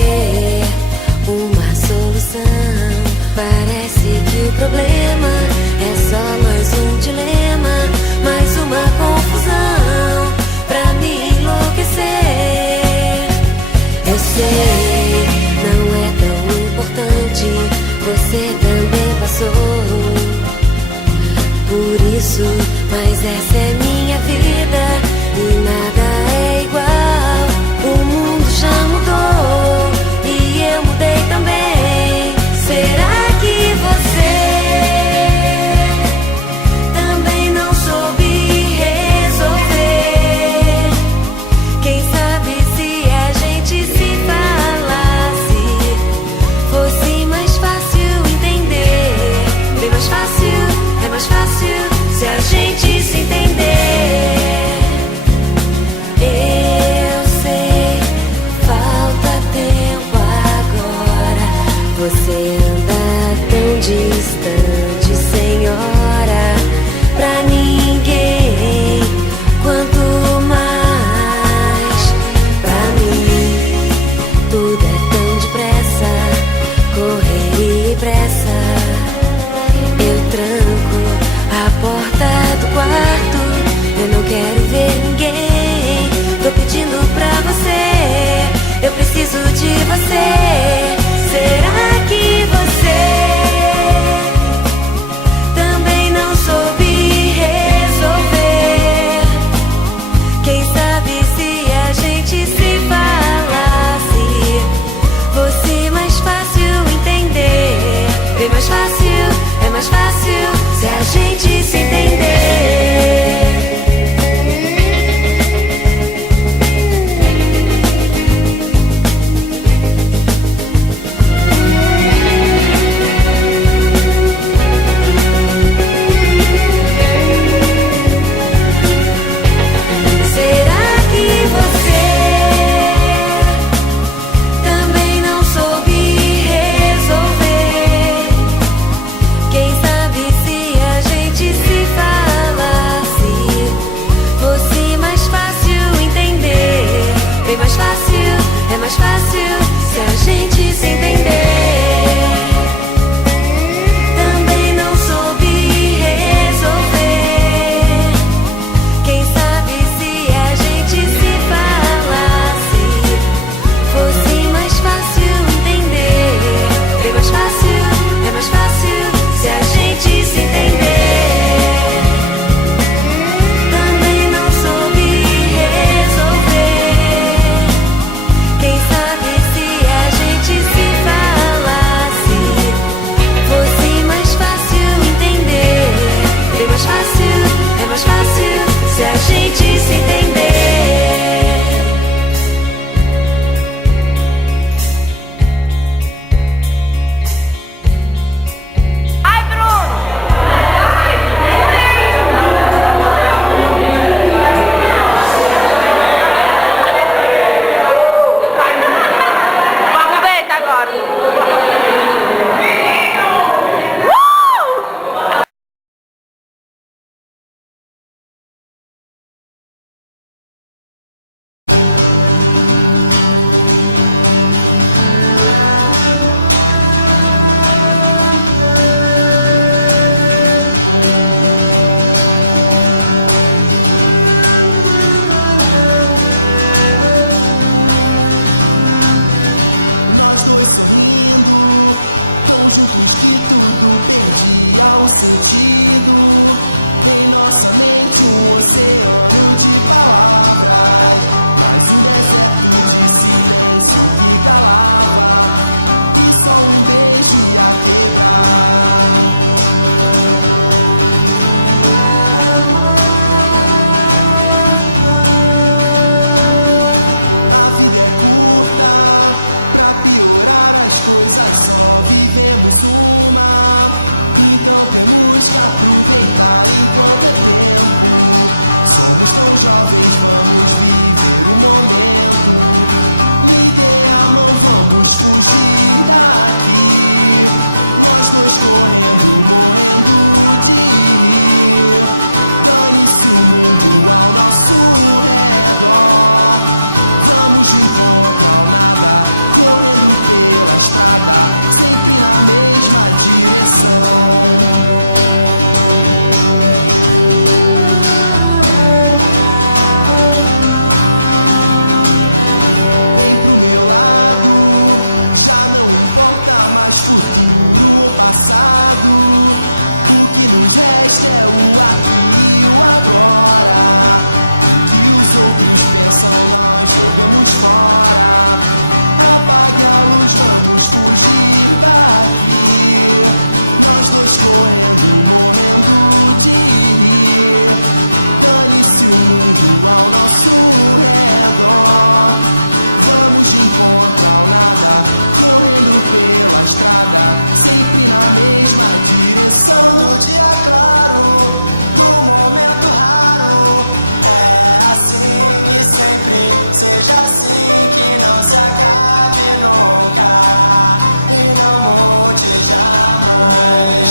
ter uma solução. Parece que o problema é só mais um dilema, mais uma confusão pra me enlouquecer. Eu sei, não é tão importante, você também passou por isso, mas essa é minha vida e nada é igual. O mundo já mudou e eu mudei também. Será que você também não soube resolver? Quem sabe se a gente se falasse, fosse mais fácil entender. Bem mais fácil, é mais fácil se a gente se entender. Eu sei, falta tempo agora. Você anda tão distante, senhora, pra ninguém. Quanto mais pra mim, tudo é tão depressa, correria e pressa. Eu tranco a porta do quarto, eu não quero ver ninguém. Tô pedindo pra você, eu preciso de você. Será que você também não soube resolver? Quem sabe se a gente se falasse, fosse mais fácil entender. Bem mais fácil, é mais fácil se a gente se entender. Será que você também não soube resolver? Quem sabe se a gente se falasse, fosse mais fácil entender. Bem mais fácil, é mais fácil se a gente se entender. Também não soube resolver. Quem sabe se a gente se falasse, fosse mais fácil entender. Bem mais fácil, é mais fácil se a gente se entender. Também não soube resolver. Quem sabe se a gente se falasse, fosse mais fácil entender. Bem mais fácil, é mais fácil se a gente se entender. Ai, Bruno! Vamos ver agora. Nós dois sorrindo, tão juntos que tudo perdia o sentido. Em nossa mente um oceano de palavras, mais um deserto de silêncio que calava, e só um beijo ia quebrar. A vida é curta, pra piorar as coisas só vivemos uma. Então temos que aproveitar enquanto é tempo. Somos tão jovens, vamos viver o momento. Me dê a mão, vamos fugir daqui. Nós dois correndo, morrendo de rir. Dane-se o mundo ao nosso redor. Vamos de encontro ao nada, correndo pela estrada, sempre na mesma direção. Já não importa mais futuro ou passado, o que nos resta é o aqui e o agora. O que os outros pensam nós jogamos fora. Apague a luz, vamos fugir daqui. Nós dois correndo, morrendo de rir. Dane-se o mundo ao nosso redor. Vamos de encontro ao nada, correndo pela estrada, sempre na mesma direção. Do dia claro, do momento raro, é assim e sempre seja assim, que não se acabe nunca e não mude jamais.